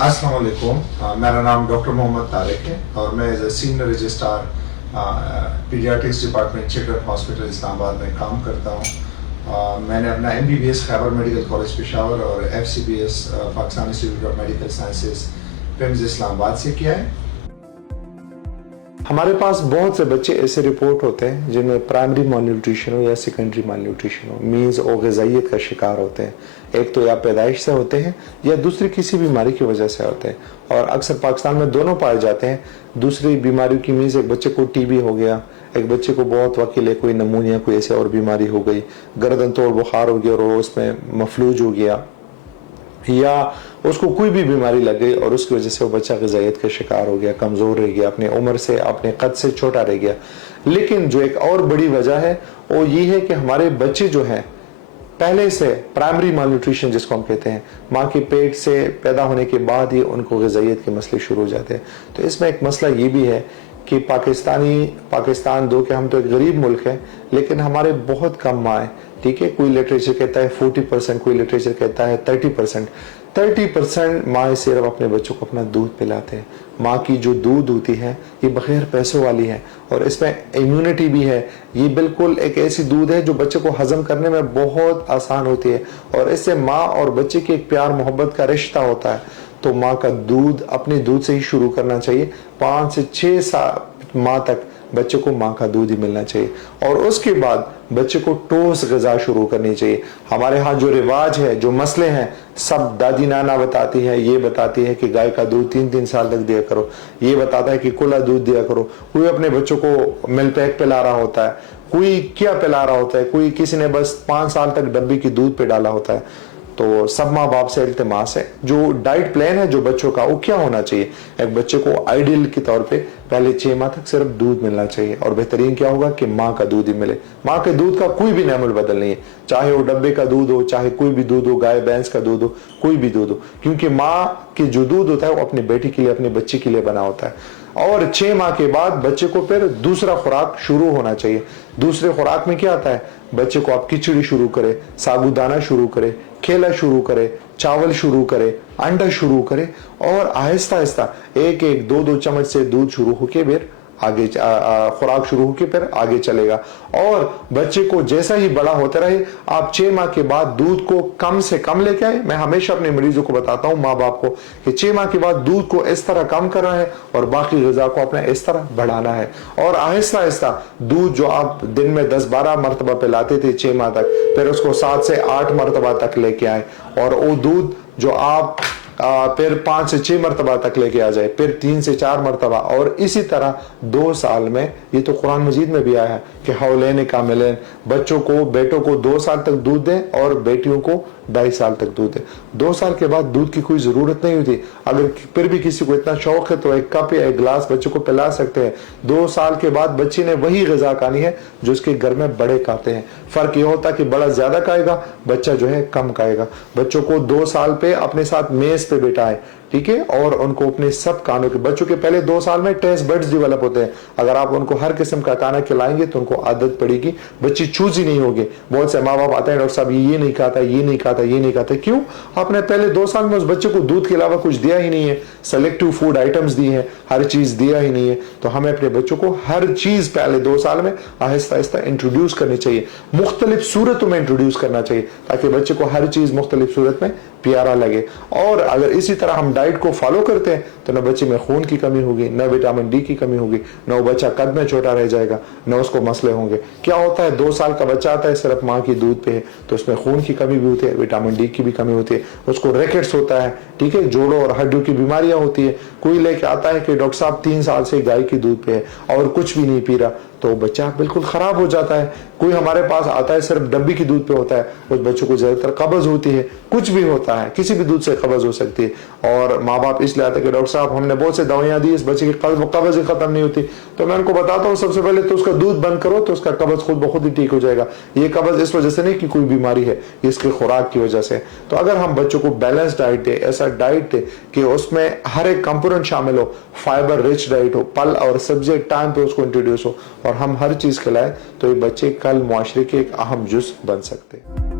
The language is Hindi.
अस्सलाम वालेकुम। मेरा नाम डॉक्टर मोहम्मद तारिक है और मैं as a senior registrar paediatrics department children hospital Islamabad में काम करता हूँ। मैंने अपना MBBS Khyber medical college Peshawar और FCBS Pakistan institute of medical sciences PIMS Islamabad से किया है। हमारे पास बहुत से बच्चे ऐसे रिपोर्ट होते हैं जिनमें प्राइमरी मालन्यूट्रिशन हो या सेकेंडरी मालन्यूट्रिशन हो, मीन्स और ग़िज़ाइयत का शिकार होते हैं। एक तो या पैदाइश से होते हैं या दूसरी किसी बीमारी की वजह से होते हैं, और अक्सर पाकिस्तान में दोनों पाए जाते हैं। दूसरी बीमारियों की मीन्स एक बच्चे को TB हो गया, एक बच्चे को बहुत वकील है कोई नमूनिया कोई ऐसी और बीमारी हो गई, गर्दन तोड़ बुखार हो गया और उसमें मफलूज हो गया, या उसको कोई भी बीमारी लग गई और उसकी वजह से वो बच्चा ग़िज़ाइयत का शिकार हो गया, कमज़ोर रह गया, अपने उम्र से अपने कद से छोटा रह गया। लेकिन जो एक और बड़ी वजह है वो ये है कि हमारे बच्चे जो हैं पहले से प्राइमरी मालन्यूट्रिशन जिसको हम कहते हैं, माँ के पेट से पैदा होने के बाद ही उनको ग़िज़ाइयत के मसले शुरू हो जाते हैं। तो इसमें एक मसला ये भी है कि पाकिस्तान दो कि हम तो एक गरीब मुल्क है, लेकिन हमारे बहुत कम माँ है। ठीक है, कोई लिटरेचर कहता है 40%, कोई लिटरेचर कहता है 30% माँ सिर्फ अपने बच्चों को अपना दूध पिलाते हैं। माँ की जो दूध होती है ये बगैर पैसों वाली है और इसमें इम्यूनिटी भी है। ये बिल्कुल एक ऐसी दूध है जो बच्चे को हजम करने में बहुत आसान होती है और इससे माँ और बच्चे की एक प्यार मोहब्बत का रिश्ता होता है। तो माँ का दूध अपने दूध से ही शुरू करना चाहिए। 5 से 6 माह तक बच्चे को माँ का दूध ही मिलना चाहिए और उसके बाद बच्चे को ठोस ग़िज़ा शुरू करनी चाहिए। हमारे यहाँ जो रिवाज है, जो मसले हैं, सब दादी नाना बताती है। ये बताती है कि गाय का दूध 3-3 साल तक दिया करो, ये बताता है कि खुला दूध दिया करो। कोई अपने बच्चों को मिल्क पैक पिला रहा होता है, कोई क्या पिला रहा होता है, कोई किसी ने बस 5 साल तक डब्बी की दूध पे डाला होता है। तो सब माँ बाप से इल्तिमास है, जो डाइट प्लान है जो बच्चों का वो क्या होना चाहिए। एक बच्चे को आइडियल के तौर पे पहले 6 माह तक सिर्फ दूध मिलना चाहिए और बेहतरीन क्या होगा कि माँ का दूध ही मिले। माँ के दूध का कोई भी नैमुल बदल नहीं है, चाहे वो डब्बे का दूध हो, चाहे कोई भी दूध हो, गाय भैंस का दूध हो, कोई भी दूध हो, क्योंकि माँ के जो दूध होता है वो अपनी बेटी के लिए, अपने बच्चे के लिए बना होता है। और 6 माह के बाद बच्चे को फिर दूसरा खुराक शुरू होना चाहिए। दूसरे खुराक में क्या आता है, बच्चे को आप खिचड़ी शुरू करे, साबूदाना शुरू करे, खेला शुरू करे, चावल शुरू करे, अंडा शुरू करे और आहिस्ता आहिस्ता 1-1, 2-2 चम्मच से दूध शुरू होके फिर आगे खुराक शुरू होके फिर आगे चलेगा। और बच्चे को जैसा ही बड़ा होता रहे, आप 6 माह के बाद दूध को कम से कम लेके आए। मैं हमेशा अपने मरीजों को बताता हूँ, माँ बाप को, कि 6 माह के बाद दूध को इस तरह कम करना है और बाकी ग़िज़ा को अपना इस तरह बढ़ाना है। और आहिस्ता आहिस्ता दूध जो आप दिन में 10-12 मरतबा पिलाते थे 6 माह तक, फिर उसको 7 से 8 मरतबा तक लेके आए और वो दूध जो आप फिर 5 से 6 मरतबा तक लेके आ जाए, फिर 3 से 4 मरतबा, और इसी तरह 2 साल में, ये तो कुरान मजीद में भी आया है कि हौलैन कामिलैन, बच्चों को, बेटों को 2 साल तक दूध दें और बेटियों को 2.5 साल तक दूध दें। 2 साल के बाद दूध की कोई ज़रूरत नहीं होती। अगर फिर भी किसी को इतना शौक है तो 1 कप या 1 गिलास बच्चों को पिला सकते हैं। 2 साल के बाद बच्चे ने वही ग़िज़ा खानी है जो उसके घर में बड़े खाते हैं। फ़र्क ये होता है कि बड़ा ज़्यादा खाएगा, बच्चा जो है कम खाएगा। बच्चों को 2 साल पे अपने साथ मेज़ पे बिठाएं, ठीक है, और उनको अपने सब खानों के, बच्चों के पहले 2 साल में टेस्ट बड्स डेवलप होते हैं। अगर आप उनको हर किस्म का खाना खिलाएंगे तो उनको आदत पड़ेगी, बच्चे चूज ही नहीं होंगे। बहुत से माँ बाप आते हैं, डॉक्टर साहब ये नहीं खाता, ये नहीं खाता, ये नहीं खाता। क्यों? आपने पहले 2 साल में उस बच्चे को दूध के अलावा कुछ दिया ही नहीं है, सेलेक्टिव फूड आइटम्स दी है, हर चीज दिया ही नहीं है। तो हमें अपने बच्चों को हर चीज पहले 2 साल में आहिस्ता आहिस्ता इंट्रोड्यूस करनी चाहिए, मुख्तलिफ सूरतों में इंट्रोड्यूस करना चाहिए, ताकि बच्चे को हर चीज मुख्तलिफ सूरत में प्यारा लगे। और अगर इसी तरह हम डाइट को फॉलो करते हैं तो न बच्चे में खून की कमी होगी, न विटामिन D की कमी होगी, न वो बच्चा कद में छोटा रह जाएगा, न उसको मसले होंगे। क्या होता है, 2 साल का बच्चा आता है, सिर्फ माँ की दूध पे है, तो उसमें खून की कमी भी होती है, विटामिन D की भी कमी होती है, उसको रैकेट्स होता है, ठीक है, जोड़ों और हड्डियों की बीमारियां होती है। कोई लेके आता है कि डॉक्टर साहब 3 साल से गाय की दूध पे है और कुछ भी नहीं पी रहा, तो बच्चा बिल्कुल खराब हो जाता है। कोई हमारे पास आता है सिर्फ डब्बी की दूध पे होता है, उस बच्चों को ज्यादातर कब्ज होती है, कुछ भी होता है, किसी भी दूध से कब्ज हो सकती है। और माँ बाप इसलिए आते हैं कि डॉक्टर साहब हमने बहुत से दवाइयां दी, इस बच्चे की कब्ज ही खत्म नहीं होती। तो मैं उनको बताता हूँ, सबसे पहले तो उसका दूध बंद करो तो उसका कब्ज खुद ब खुद ही ठीक हो जाएगा। ये कब्ज इस वजह से नहीं कि कोई बीमारी है, इसके खुराक की वजह से। तो अगर हम बच्चों को बैलेंस डाइट दे, ऐसा डाइट दे कि उसमें हर एक कंपोनेंट शामिल हो, फाइबर रिच डाइट हो, फल और सब्जी टाइम पे उसको इंट्रोड्यूस हो और हम हर चीज खिलाएं, तो ये बच्चे कल मुआशरे के एक अहम जुज़ बन सकते हैं।